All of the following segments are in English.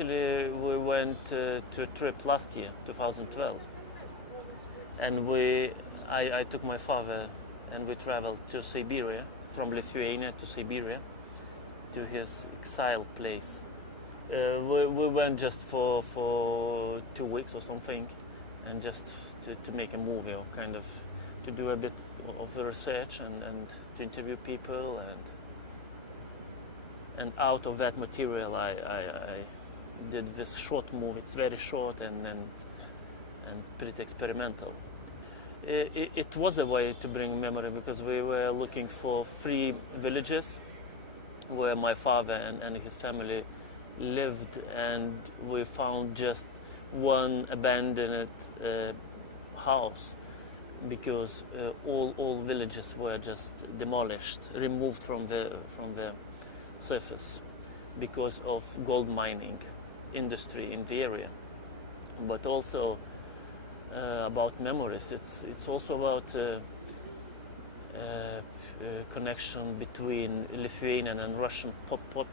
Actually, we went to a trip last year, 2012, and I took my father and we traveled to Siberia, from Lithuania to Siberia, to his exile place. We went just for 2 weeks or something, and just to make a movie, or kind of to do a bit of the research and to interview people, and out of that material I did this short movie. It's very short and pretty experimental. It was a way to bring memory, because we were looking for 3 villages where my father and his family lived, and we found just one abandoned house, because all villages were just demolished, removed from the surface because of gold mining industry in the area. But also about memories. It's also about connection between Lithuanian and Russian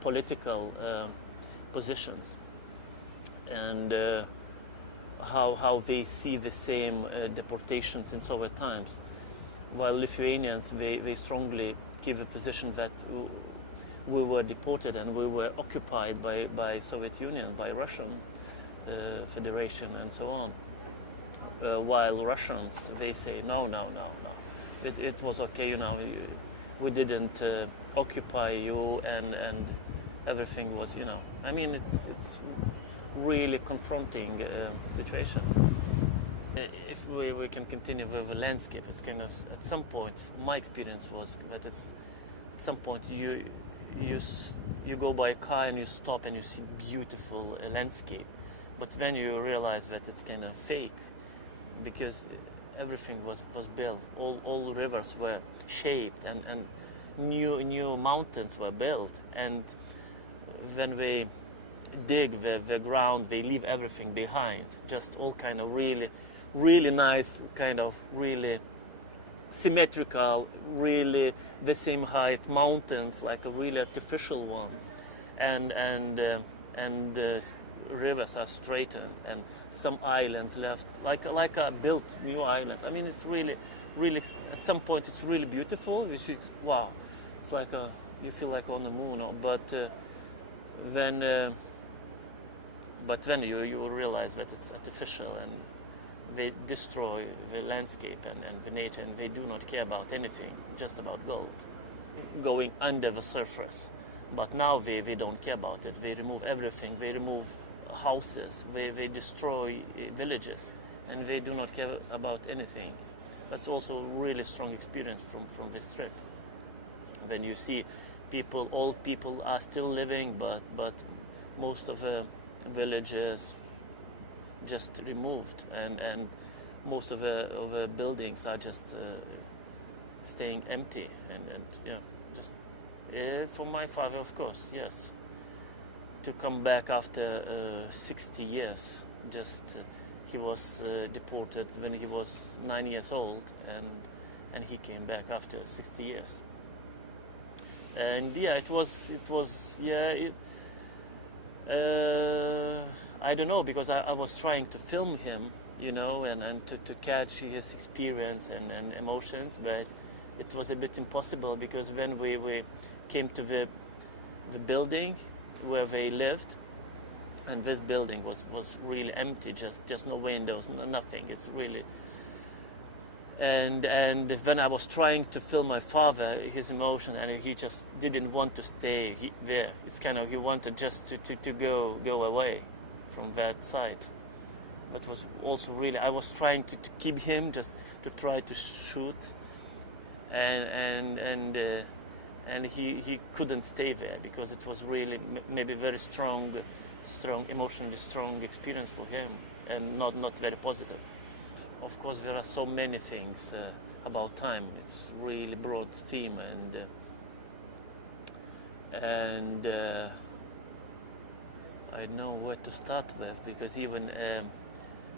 political positions, and how they see the same deportations in Soviet times. While Lithuanians, they strongly give a position that we were deported and we were occupied by Soviet Union, by Russian Federation and so on. While Russians, they say no. It was okay, we didn't occupy you, and everything was, I mean, it's really confronting situation. If we can continue with the landscape, it's kind of, at some point, my experience was that it's, at some point you go by a car and you stop and you see beautiful landscape, but then you realize that it's kind of fake, because everything was built. All rivers were shaped, and new mountains were built, and when they dig the ground, they leave everything behind. Just all kind of really nice, kind of really symmetrical, really the same height mountains, like really artificial ones, and rivers are straightened, and some islands left like built new islands. I mean, it's really at some point it's really beautiful. Which is, wow, it's like you feel like on the moon. But then you realize that it's artificial, and they destroy the landscape and the nature, and they do not care about anything, just about gold going under the surface. But now they don't care about it. They remove everything. They remove houses. They destroy villages, and they do not care about anything. That's also a really strong experience from this trip. When you see old people are still living, but most of the villages just removed, and most of the buildings are just staying empty, and just for my father, of course, yes, to come back after 60 years. Just he was deported when he was 9 years old, and he came back after 60 years. And it was I don't know, because I was trying to film him, and to catch his experience and emotions, but it was a bit impossible, because when we came to the building where they lived, and this building was really empty, just no windows, nothing. It's really, and when I was trying to film my father, his emotion, and he just didn't want to stay there. It's kind of, he wanted just to go away from that site. That was also really, I was trying to keep him, just to try to shoot, and he couldn't stay there, because it was really maybe very strong, emotionally strong experience for him, and not very positive. Of course, there are so many things about time. It's really broad theme, and I don't know where to start with, because even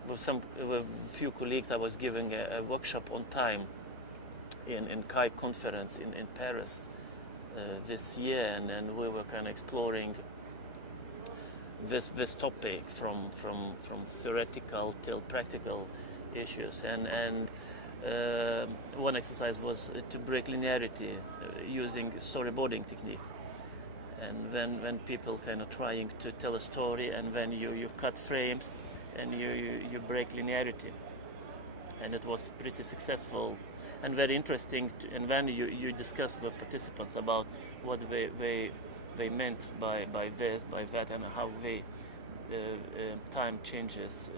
with few colleagues, I was giving a workshop on time in CAI conference in Paris this year, and we were kind of exploring this topic from theoretical till practical issues. And one exercise was to break linearity using storyboarding technique. And when people kind of trying to tell a story, and when you cut frames and you break linearity, and it was pretty successful and very interesting. And when you discuss with participants about what they meant by this, by that, and how time changes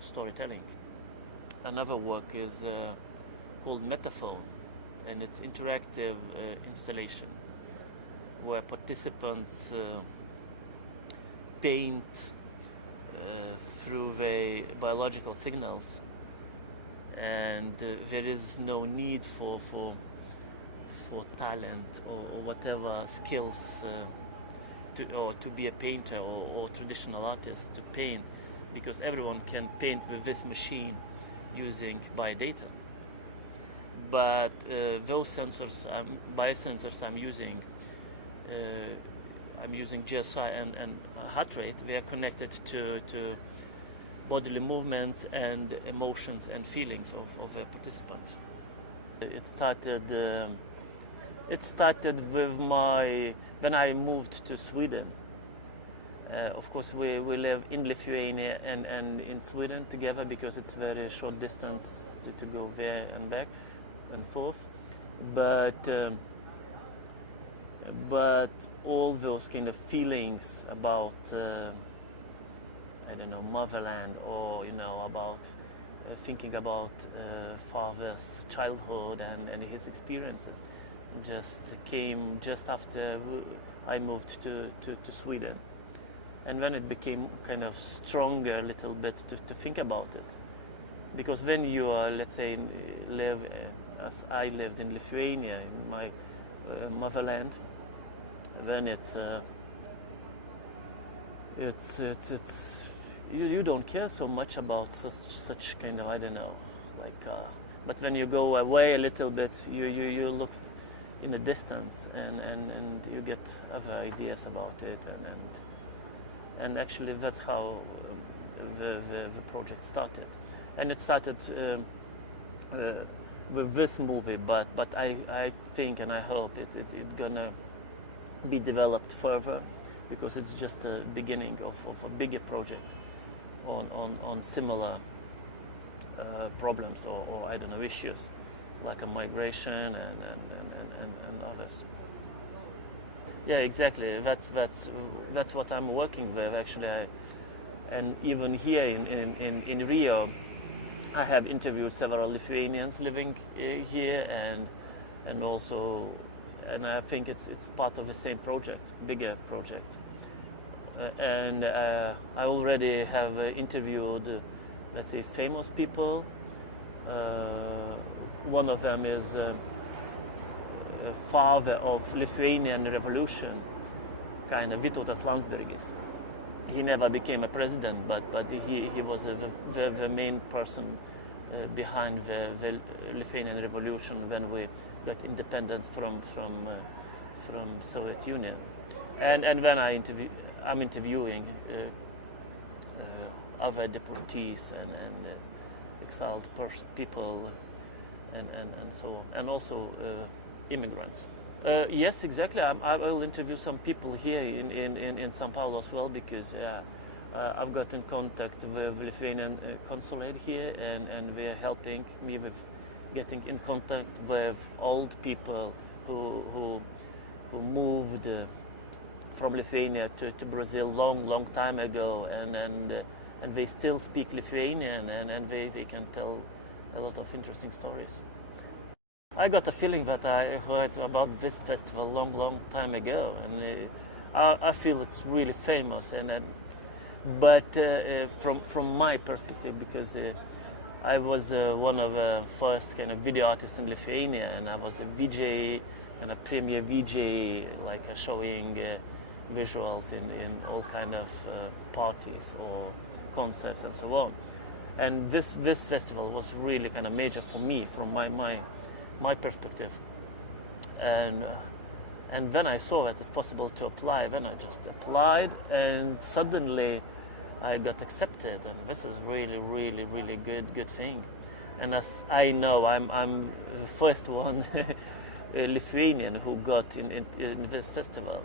storytelling. Another work is called Metaphone, and it's interactive installation where participants paint through the biological signals, and there is no need for talent or whatever skills to be a painter or traditional artist to paint, because everyone can paint with this machine using biodata. But those sensors, biosensors I'm using GSI and heart rate. They are connected to bodily movements and emotions and feelings of a participant. It started with when I moved to Sweden. Of course, we live in Lithuania and in Sweden together, because it's very short distance to go there and back and forth. But all those kind of feelings about motherland, or about thinking about father's childhood and his experiences, just came just after I moved to Sweden. And then it became kind of stronger a little bit to think about it, because when you are, let's say, live as I lived in Lithuania, in my motherland, then it's you don't care so much about such kind of but when you go away a little bit, you look in the distance and you get other ideas about it, and actually that's how the project started. And it started with this movie, but I think and I hope it gonna be developed further, because it's just a beginning of a bigger project on similar problems or issues like a migration and others. Yeah, exactly. That's what I'm working with actually. And even here in Rio, I have interviewed several Lithuanians living here, and also, and I think it's part of the same project, bigger project. And I already have interviewed, let's say, famous people. One of them is a father of Lithuanian revolution, kind of Vytautas Landsbergis. He never became a president, but he was the main person behind the Lithuanian revolution when we got independence from Soviet Union. And when I'm interviewing other deportees and exiled people and so on, and also immigrants. Yes, exactly. I will interview some people here in São Paulo as well, because I've got in contact with Lithuanian consulate here, and they're helping me with getting in contact with old people who moved from Lithuania to Brazil long time ago, and they still speak Lithuanian, and they can tell a lot of interesting stories. I got a feeling that I heard about this festival long time ago, and I feel it's really famous. But from my perspective, because I was one of the first kind of video artists in Lithuania, and I was a VJ and a premier VJ, like showing visuals in all kind of parties or concerts and so on. And this festival was really kind of major for me from my perspective, and And when I saw that it's possible to apply, then I just applied, and suddenly I got accepted, and this is really, really, really good thing. And as I know, I'm the first one Lithuanian who got in this festival.